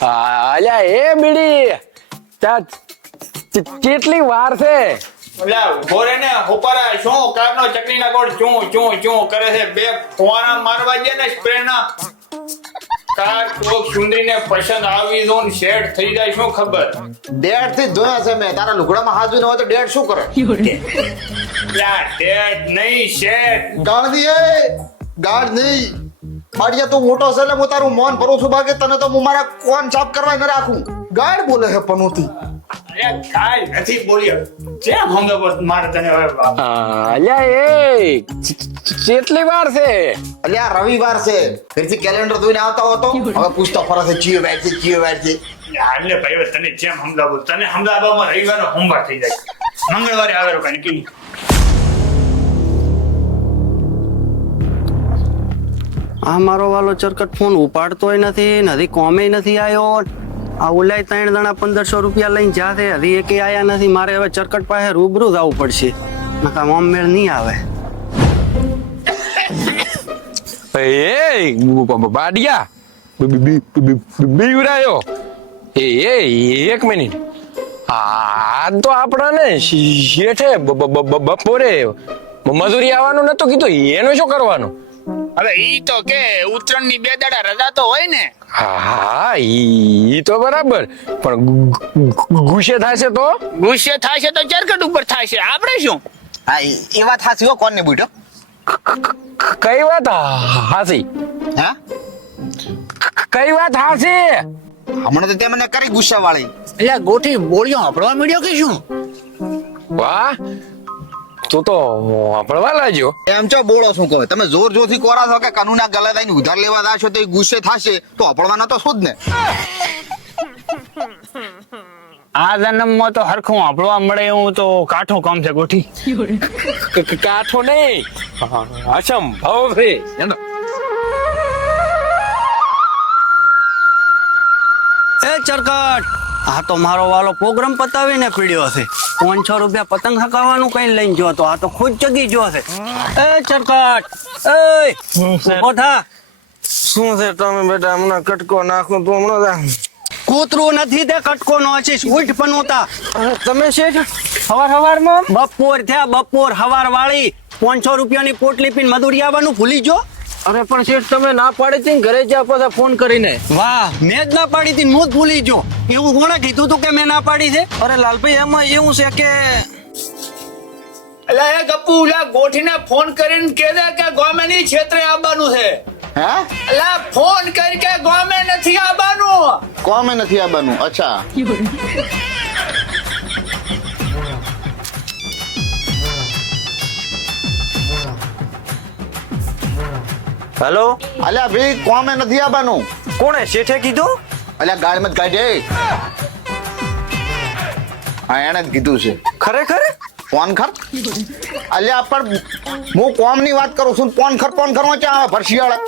અલ્યા એ બીડી કેટલી વાર છે? ઓલા ભોરે ને ઉપરા શું કારનો ચકલીના ગોળ ચું ચું ચું કરે છે. બે ફોના મારવા દે ને સ્પ્રે ના કાર કોક સુંદરીને પસંદ આવી જો ને સેટ થઈ જાય શું ખબર. ડેડ થી ધોયા છે મેં. તારા લુગડામાં હાજુ ન હોય તો ડેડ શું કરે? યા ડેડ નહીં સેટ. ગાળ દી ગાળ નહીં. બાડિયા તું મોટો છે એટલે હું તારું મોન ભરું છું. બાકી તને તો હું મારા કોન સાફ કરવા ન રાખું. ગાળ બોલે છે પનોતી. અરે કાઈ નથી બોલ્યો. જેમ હમદો મારે તને હવે અલ્યા એ કેટલી વાર છે? અલ્યા રવિવાર છે. ફરીથી કેલેન્ડર જોઈને આવતા હતો. હવે પૂછતો ફરસે ચિયો બેઠ છે ચિયો બેઠ છે. એટલે ભાઈ તને જેમ હમદાબાદ તને હમદાબાદમાં રવિવારનો હોમવર્ક થઈ જાય. મંગળવારે આવે કઈ કી આ મારો વાલો ચરકટ ફોન ઉપાડતોય નથી કોમે નથી આવ્યો. આ ઓલાય 3 જણા 1500 રૂપિયા લઈને જાતે હજી એકે આયા નથી. મારે હવે ચરકટ પાસે રૂબરૂ જવું પડશે. નકા મોમેળ નહીં આવે. એ બાડિયા બીવરાયો. એ એક મિનિટ. આ તો આપણાને શેઠે બપોરે મજૂરી આવવાનું નતું કીધું. એનું શું કરવાનું? હવે ઈ તો કે ઉત્તરાયણ ની 2 દાડા રજા તો હોય ને. હા ઈ તો બરાબર, પણ ગુસ્સે થાય તો ગુસ્સે થાય છે તો ચરકટ ઉપર થાય છે. આપણે શું? હા એ વાત હાચી હો. કોણ ને બુડો? કઈ વાત હાસી? હે કઈ વાત હાસી? હમણાં તો તે મને કરી ગુસ્સા વાળી. એટલે ગોઠી બોલ્યો આપણવા મળ્યો કે શું? વાહ, તું તો વાપરવા લાગ્યો. એમ છો બોલો શું કહો? તમે જોર જોરથી કોરા છો કે કાનૂના ગલે થઈને ઉધાર લેવા દાશો તો એ ગુસ્સે થશે તો અપડવાના તો શું જ ને. આ જન્મમાં તો હરખું આપણવા મળે એવું તો કાઠો કામ છે ગોઠી. કાઠો નહીં, અસમ ભાવ છે એનો. એ ચરકટ, આ તો મારો વાલો પ્રોગ્રામ પતાવીને પીડ્યો હશે. 500 રૂપિયા પતંગ હકાવવાનું કઈ લઈને જો તો આ તો ખુદ જગી જો હશે. એ ચરકટ, એ ઉભો થા. શું છે તમે બેટા? હમણાં કટકો નાખું તું હમણાં. કૂતરું નથી તે કટકો નો છે. ઉઠ પનોતા. તમે શેઠ સવારમાં બપોર થયા બપોર હવાર વાળી 500 રૂપિયાની પોટલી પીને મજૂરી આવવાનું ભૂલી જો. અરે પણ શેઠ તમે ના પાડી હતી ઘરે જા પાછા ફોન કરીને. વાહ, મેં જ ના પાડી હતી, હું જ ભૂલી જો. એવું કોણે કીધું તું કે મેં ના પાડી છે? અરે લાલભાઈ એમાં એવું છે કે એટલે એ ગપ્પુ ઓલા ગોઠીને ફોન કરીને કહે દે કે ગોમેની ક્ષેત્રે આવવાનું છે. હે એટલે ફોન કરી કે ગોમે નથી આવવાનું. કોમે નથી આવવાનું? અચ્છા. હેલો. અલ્યા ભાઈ કોમે નથી આવવાનું. કોણે શેઠે કીધું? અલ્યા ગાળ મત કાઢે. હા એને જ કીધું છે. ખરેખર? ફોન ખર. અલ્યા પણ હું કોમ ની વાત કરું છું. ફોન ખર માં ચા આવે ભરશિયાળા.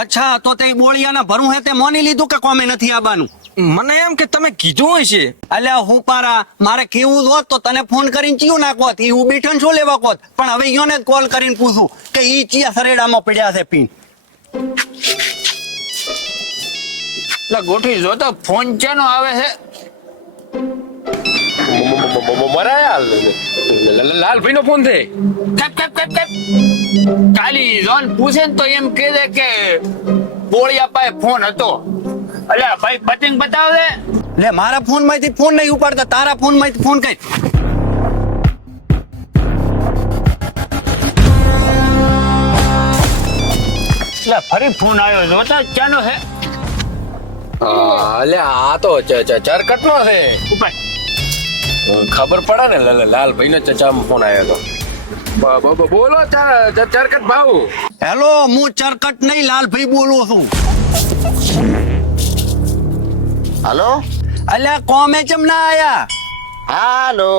અચ્છા, તો તે બોળિયાના ભરું હે તે મોની લીધું કે કોમે નથી આવવાનું? મને એમ કે તમે કીધું હોય છે. અલ્યા હું પારા, મારે કેવું હોત તો તને ફોન કરીને ચિયું નાખોત. હું બેઠન શું લેવા કોત, પણ હવે ઈયોને જ કોલ કરીને પૂછું કે ઈ ચિયા સરેડામાં પડ્યા છે પીન. એટલે ગોઠી જો તો ફોન ચેનો આવે છે. લાલભાઈ નો ફોન છે. Cup cup cup cup. કાલી જોન પૂછે ને તો એમ કહે દે કે બોળિયા પાસે ફોન હતો. અલ્યા ભાઈ પતંગ બતાવ દે. લે મારા ફોન માંથી ફોન નહીં ઉપાડતા, તારા ફોન માંથી ફોન કઈ. એટલે ફરી ફોન આવ્યો જોતા ક્યાંનો છે? અલે આ તો ચરકટ નો છે. ઉપર ખબર પડે ને લાલભાઈ નો ચચામાં ફોન આવ્યો હતો. બોલો ચરકટ ભાવ. હેલો, હું ચરકટ નહીં લાલભાઈ બોલું છું. હાલો. અલ્યા કોમે ચમ ના આયા? હાલો.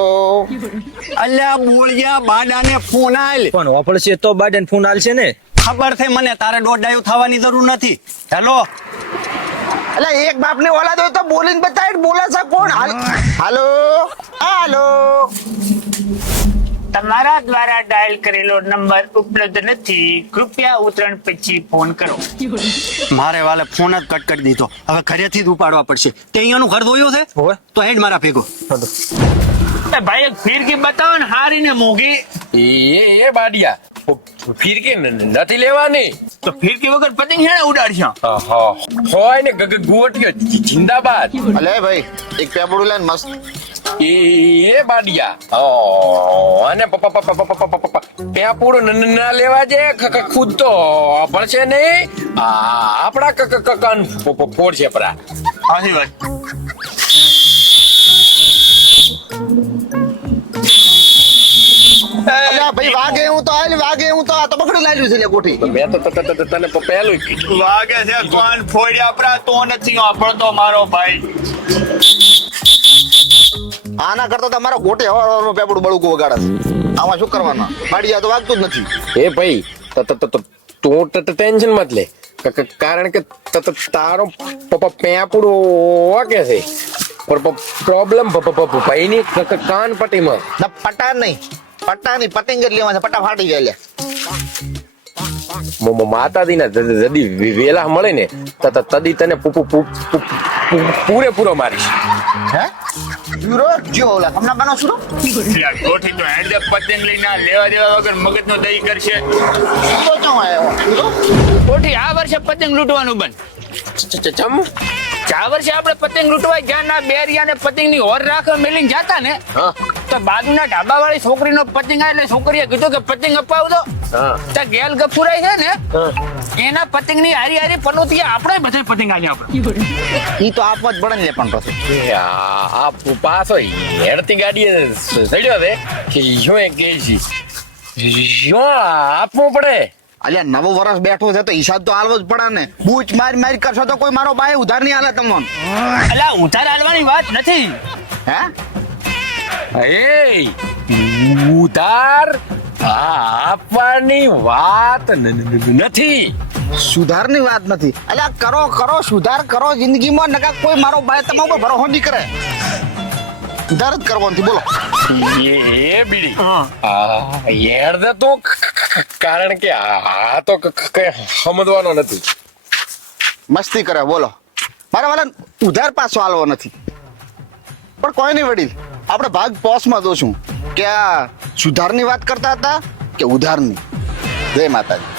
અલ્યા બોળિયા બાડાને ફોન આલ. પણ વાપરશે તો બાડન ફોન આલશે ને. ખબર છે મને, તારે દોડાયું થવાની જરૂર નથી. હેલો. અલ્યા એક બાપ ને ઓલા દો તો બોલીને બતાય. બોલે છે કોણ? હાલો હાલો. તમારા દ્વારા ડાયલ કરેલો નંબર ઉપલબ્ધ નથી, કૃપયા ઉતરણ પછી ફોન કરો. મારે વાલે ફોન જ કટ કરી દીધો. હવે ઘરેથી જ ઉપાડવા પડશે. તે અહીંયાનું ઘર ધોયું છે હોવે. તો હેડ મારા ભેગો. એ ભાઈ એક ફિરકી બતાવો ને, હારી ને મોંઘી. એ બાડિયા ફિરકી નથી લેવાની. તો ફિરકી વગર પતંગ હેણે ઉડાડશો? હોય ને ગુવટીઓ જિંદાબાદ. અલે ભાઈ એક પેપડું લઈને મસ્ત એ બાડિયા અને ત્યાં પૂરું ના લેવા જે ખુદ તો પડશે નહીં. આપણા કન ફોડશે પરા. હાજી વાત. અલ્યા ભાઈ વાગે હું તો આ તો પકડી લાવ્યું છે લે કોઠી. મેં તો તને પહેલું કીધું. વાગે છે કોણ ફોડ્યા પરા તો નથી વાપરતો મારો ભાઈ. આના કરતા તો મારા ગોટે હવારનું પેપડું બળુકું વગાડે છે. આમાં શું કરવાનું? બાડિયા તો વાગતું જ નથી. એ ભાઈ તું ટેન્શન મત લે. કારણ કે તારો પેપડું વાગે છે પણ પ્રોબ્લેમ ભાઈની કાન પટ્ટીમાં. ના પટા નહીં પતંગ જ લેવા છે. પટા ફાટી ગયા લે. માતાજીના જદી વેલા મળે ને તદી તને પૂરેપૂરો મારીશ. હે યુરો જો ઓલા હમણાં બનો સુરો યાર, ગોઠી તો હેડ દે પતંગ લઈને આ લેવા દેવા વગર મગજનો દહીં કરશે. તો ક્યાં આવ્યો યુરો? કોઠી આ વર્ષે પતંગ લૂંટવાનું બંધ. ચમ આ વર્ષે આપણે પતંગ લૂંટવા ગયા ના બેરિયા ને પતંગ ની ઓર રાખવા મેલીને જાતા ને, તો બાજુના ઢાબા વાળી છોકરીનો પતંગ આવે એટલે છોકરીએ કીધું કે પતંગ અપાવ દો. તો ગેલ ગફુરાઈ છે ને એના પતંગ ની હારી હારી પનોતી આપણે બધે પતંગ આને આપણે. ઈ તો આપવા જ પડે ને લે પણ પછી. આ પાછો હેડતી ગાડીએ ચડ્યો છે કે શું કે શું આપવું પડે. અલ્યા નવો વર્ષ બેઠો છે તો હિસાબ તો હાલવો જ પડે ને. બૂચ મારી કરશો તો કોઈ મારો ભાઈ ઉધાર નહીં હાલે તમને. અલા ઉધાર હાલવાની વાત નથી. હે એ ઉધાર આપવાની વાત નથી. સુધારની વાત નથી. અલ્યા કરો સુધાર કરો જિંદગીમાં. નકા કોઈ મારો ભાઈ તમારા ઉપર ભરોસો નહીં કરે. સુધાર જ કરવાનું બોલો. એ બીડી હેડ દે તો કારણ કે આ તો કઈ સમજવાનો નથી. મસ્તી કરે બોલો. મારા વાલા ઉધાર પાછો હાલવો નથી. પણ કોઈ નહીં વડીલ, આપણે ભાગ પોસમાં દોશું કે આ સુધારની વાત કરતા હતા કે ઉધારની. જય માતાજી.